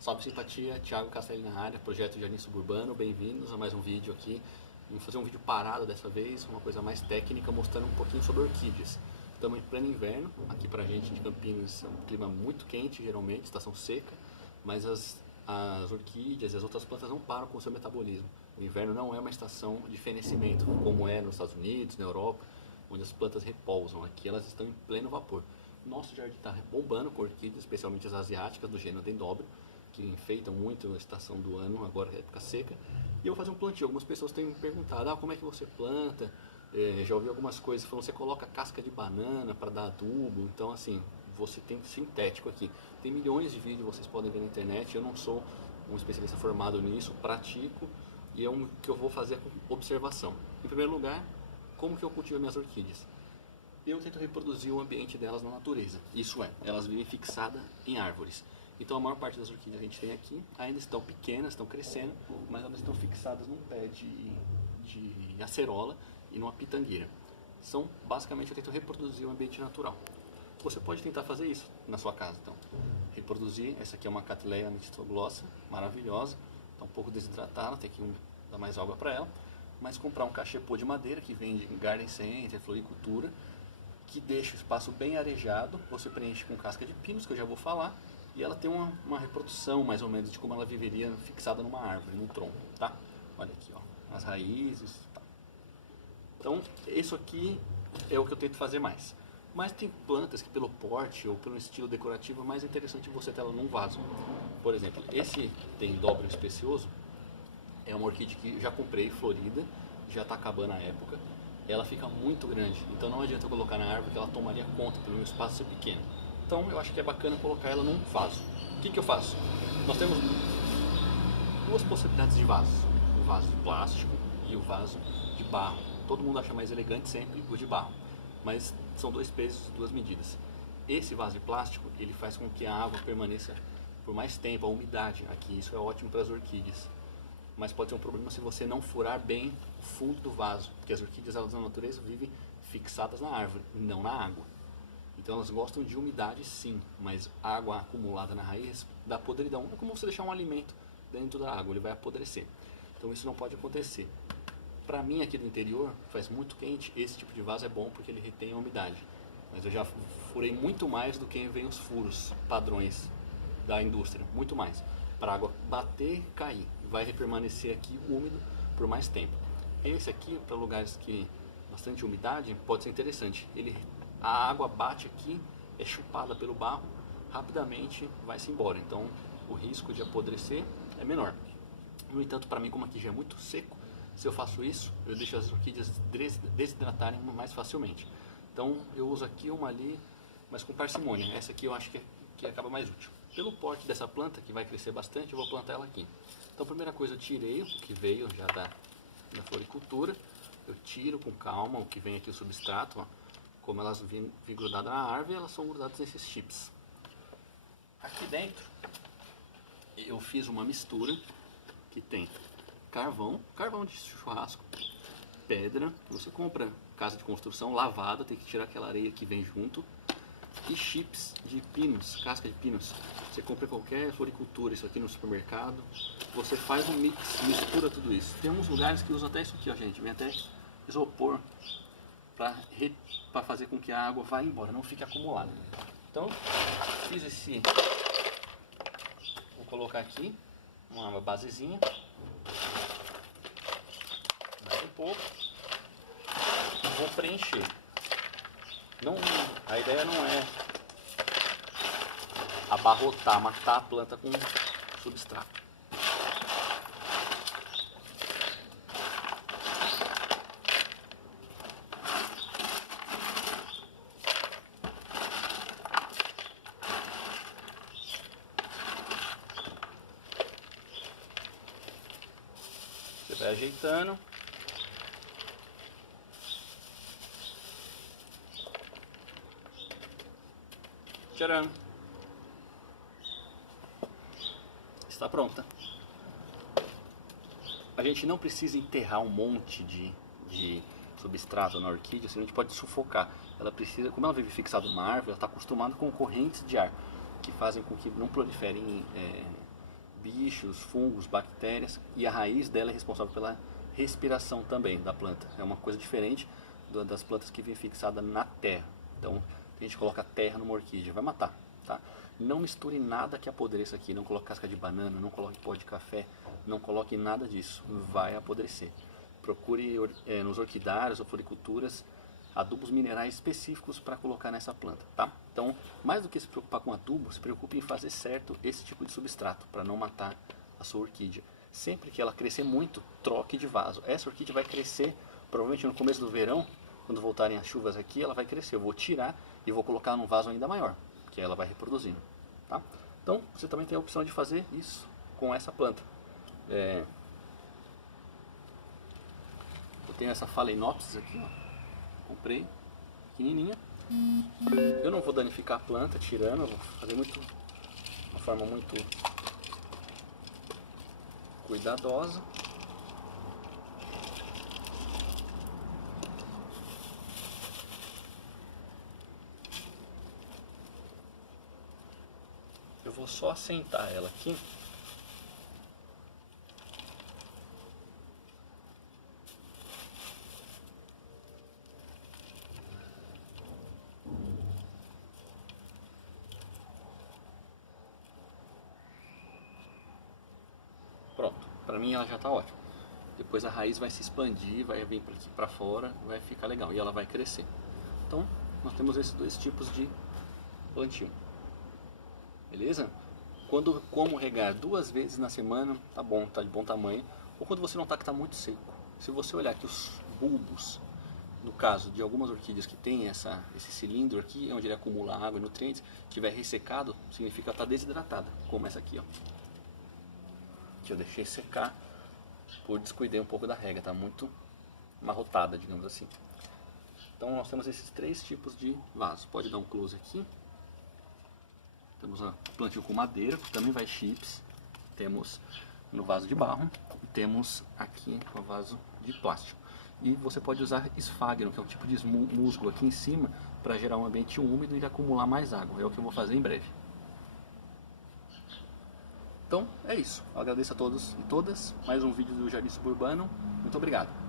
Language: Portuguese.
Salve simpatia, Thiago Castelli na área, projeto Jardim Suburbano, bem-vindos a mais um vídeo aqui. Vamos fazer um vídeo parado dessa vez, uma coisa mais técnica, mostrando um pouquinho sobre orquídeas. Estamos em pleno inverno, aqui pra gente de Campinas é um clima muito quente geralmente, estação seca, mas as orquídeas e as outras plantas não param com o seu metabolismo. O inverno não é uma estação de fenecimento, como é nos Estados Unidos, na Europa, onde as plantas repousam. Aqui elas estão em pleno vapor. Nosso jardim está bombando com orquídeas, especialmente as asiáticas do gênero Dendrobium, que enfeitam muito a estação do ano, agora é época seca. E eu vou fazer um plantio. Algumas pessoas têm me perguntado, como é que você planta? Já ouvi algumas coisas falando, você coloca casca de banana para dar adubo. Então assim, você tem sintético aqui. Tem milhões de vídeos, vocês podem ver na internet. Eu não sou um especialista formado nisso, pratico, e é um que eu vou fazer com observação. Em primeiro lugar, como que eu cultivo minhas orquídeas? Eu tento reproduzir o ambiente delas na natureza. Isso é, elas vivem fixadas em árvores. Então a maior parte das orquídeas que a gente tem aqui ainda estão pequenas, estão crescendo, mas elas estão fixadas num pé de acerola e numa pitangueira. Basicamente eu tento reproduzir o ambiente natural. Você pode tentar fazer isso na sua casa, então. Reproduzir, essa aqui é uma Cattleya ametistoglossa, maravilhosa, está um pouco desidratada, tem que dar mais água para ela, mas comprar um cachepô de madeira que vende em garden center, floricultura, que deixa o espaço bem arejado, você preenche com casca de pinos, que eu já vou falar, e ela tem uma reprodução mais ou menos de como ela viveria fixada numa árvore, num tronco, tá? Olha aqui, ó, as raízes, tá. Então, isso aqui é o que eu tento fazer mais. Mas tem plantas que pelo porte ou pelo estilo decorativo é mais interessante você ter ela num vaso. Por exemplo, esse Dendrobium especioso é uma orquídea que eu já comprei florida, já está acabando a época. Ela fica muito grande, então não adianta eu colocar na árvore que ela tomaria conta pelo meu espaço ser pequeno. Então eu acho que é bacana colocar ela num vaso. O que eu faço? Nós temos duas possibilidades de vaso: o vaso de plástico e o vaso de barro. Todo mundo acha mais elegante sempre o de barro, mas são dois pesos, duas medidas. Esse vaso de plástico, ele faz com que a água permaneça por mais tempo, a umidade aqui, isso é ótimo para as orquídeas. Mas pode ter um problema se você não furar bem o fundo do vaso, porque as orquídeas elas na natureza vivem fixadas na árvore, não na água. Então elas gostam de umidade sim, mas água acumulada na raiz dá podridão. É como você deixar um alimento dentro da água, ele vai apodrecer. Então isso não pode acontecer. Para mim aqui do interior, faz muito quente, esse tipo de vaso é bom porque ele retém a umidade. Mas eu já furei muito mais do que vem os furos padrões da indústria, muito mais. Para a água bater e cair, vai permanecer aqui úmido por mais tempo. Esse aqui, para lugares que bastante umidade, pode ser interessante. A água bate aqui, é chupada pelo barro, rapidamente vai-se embora. Então o risco de apodrecer é menor. No entanto, para mim, como aqui já é muito seco, se eu faço isso, eu deixo as orquídeas desidratarem mais facilmente. Então eu uso aqui uma ali, mas com parcimônia. Essa aqui eu acho que acaba mais útil. Pelo porte dessa planta, que vai crescer bastante, eu vou plantar ela aqui. Então a primeira coisa, eu tirei o que veio já da floricultura. Eu tiro com calma o que vem aqui, o substrato, ó. Como elas vêm grudadas na árvore, elas são grudadas nesses chips. Aqui dentro, eu fiz uma mistura que tem carvão de churrasco, pedra, que você compra casa de construção lavada, tem que tirar aquela areia que vem junto, e chips de pinos, casca de pinos. Você compra qualquer floricultura, isso aqui no supermercado, você faz um mix, mistura tudo isso. Tem uns lugares que usam até isso aqui, ó, gente, vem até isopor para fazer com que a água vá embora, não fique acumulada. Então, fiz esse, vou colocar aqui uma basezinha, mais um pouco, vou preencher. A ideia não é abarrotar, matar a planta com substrato. Você vai ajeitando. Tcharam! Está pronta. A gente não precisa enterrar um monte de substrato na orquídea, senão a gente pode sufocar. Ela precisa, como ela vive fixada numa árvore, ela está acostumada com correntes de ar que fazem com que não proliferem bichos, fungos, bactérias, e a raiz dela é responsável pela respiração também da planta. É uma coisa diferente das plantas que vêm fixada na terra. Então, a gente coloca terra numa orquídea, vai matar, tá? Não misture nada que apodreça aqui, não coloque casca de banana, não coloque pó de café, não coloque nada disso, vai apodrecer. Procure nos orquidários ou floriculturas adubos minerais específicos para colocar nessa planta, tá? Então, mais do que se preocupar com adubo, se preocupe em fazer certo esse tipo de substrato para não matar a sua orquídea. Sempre que ela crescer muito, troque de vaso. Essa orquídea vai crescer, provavelmente no começo do verão, quando voltarem as chuvas aqui, ela vai crescer. Eu vou tirar e vou colocar num vaso ainda maior, que ela vai reproduzindo, tá? Então, você também tem a opção de fazer isso com essa planta. Eu tenho essa Phalaenopsis aqui, ó. Comprei, pequenininha. Eu não vou danificar a planta tirando, eu vou fazer de uma forma muito cuidadosa. Eu vou só assentar ela aqui. Pronto, para mim ela já está ótima. Depois a raiz vai se expandir, vai vir para aqui para fora, vai ficar legal e ela vai crescer. Então, nós temos esses dois tipos de plantio. Beleza? Como regar 2 vezes na semana, tá bom, tá de bom tamanho. Ou quando você notar que está muito seco. Se você olhar que os bulbos, no caso de algumas orquídeas que tem esse cilindro aqui, onde ele acumula água e nutrientes, estiver ressecado, significa que está desidratada, como essa aqui, ó. Que eu deixei secar, descuidei um pouco da rega, está muito amarrotada, digamos assim. Então nós temos esses 3 tipos de vasos. Pode dar um close aqui. Temos a plantio com madeira, que também vai chips. Temos no vaso de barro. E temos aqui o vaso de plástico. E você pode usar esfagno, que é um tipo de musgo aqui em cima, para gerar um ambiente úmido e acumular mais água. É o que eu vou fazer em breve. Então é isso. Eu agradeço a todos e todas. Mais um vídeo do Jardim Suburbano. Muito obrigado.